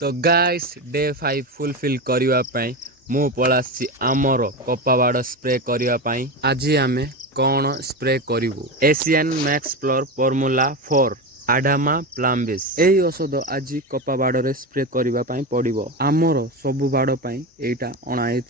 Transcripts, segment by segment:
तो guys day 5 fulfil करने मु पलासी आमर कपाबाड़ स्प्रे करने। आज आम कौन स्प्रे करूँ? एशियन मैक्स फ्लोर फॉर्मूला 4 आडामा प्लाम्बिस यही औषध आज कपाबाड़ स्प्रे करने पड़ो। आमर सबु बाड़ एटा अणाई।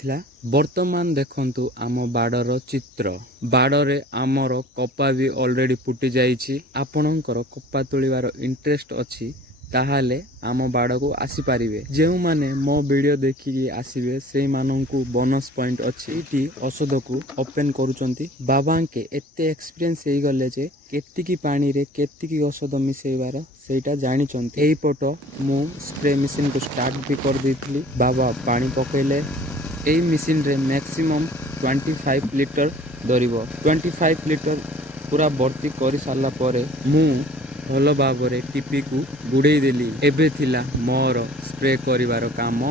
वर्तमान देखंतु आम बाड़र चित्र। बाड़े आमर कपा भी ऑलरेडी फुटी जाइछि। आपणकर कपा तोलिबार इंटरेस्ट अछि ताहाले आम बाड़ को आसी पारिबे। जेउ माने मो वीडियो देखिकी आसीबे से माननकु बोनस पॉइंट अछि। औषध को ओपन करूचंती। बाबा के एते एक्सपीरियंस हे गले जे केतिकी पानी रे केतिकी औषध मिसेइबार सेटा जानि चंती। एई पटो मु स्प्रे मशीन को स्टार्ट भी कर देइथिली। बाबा पानी पकेले। एई मशीन रे मैक्सिमम 25 लीटर दरिबो। 25 लीटर पूरा भर्ती कर सारा परे मु भल भावरे टीपी को बुड़े देली। एबे थिला मोर स्प्रे करिवार काम।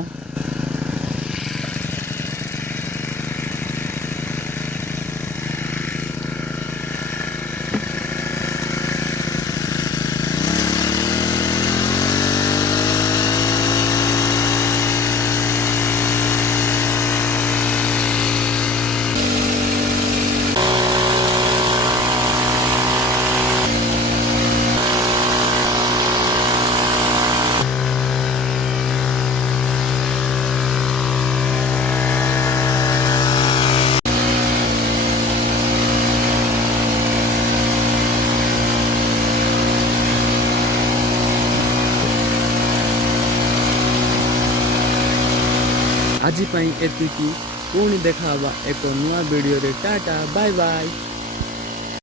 आज एतिकी पुणी देखा एक नुआ वीडियो रे। Tata bye bye.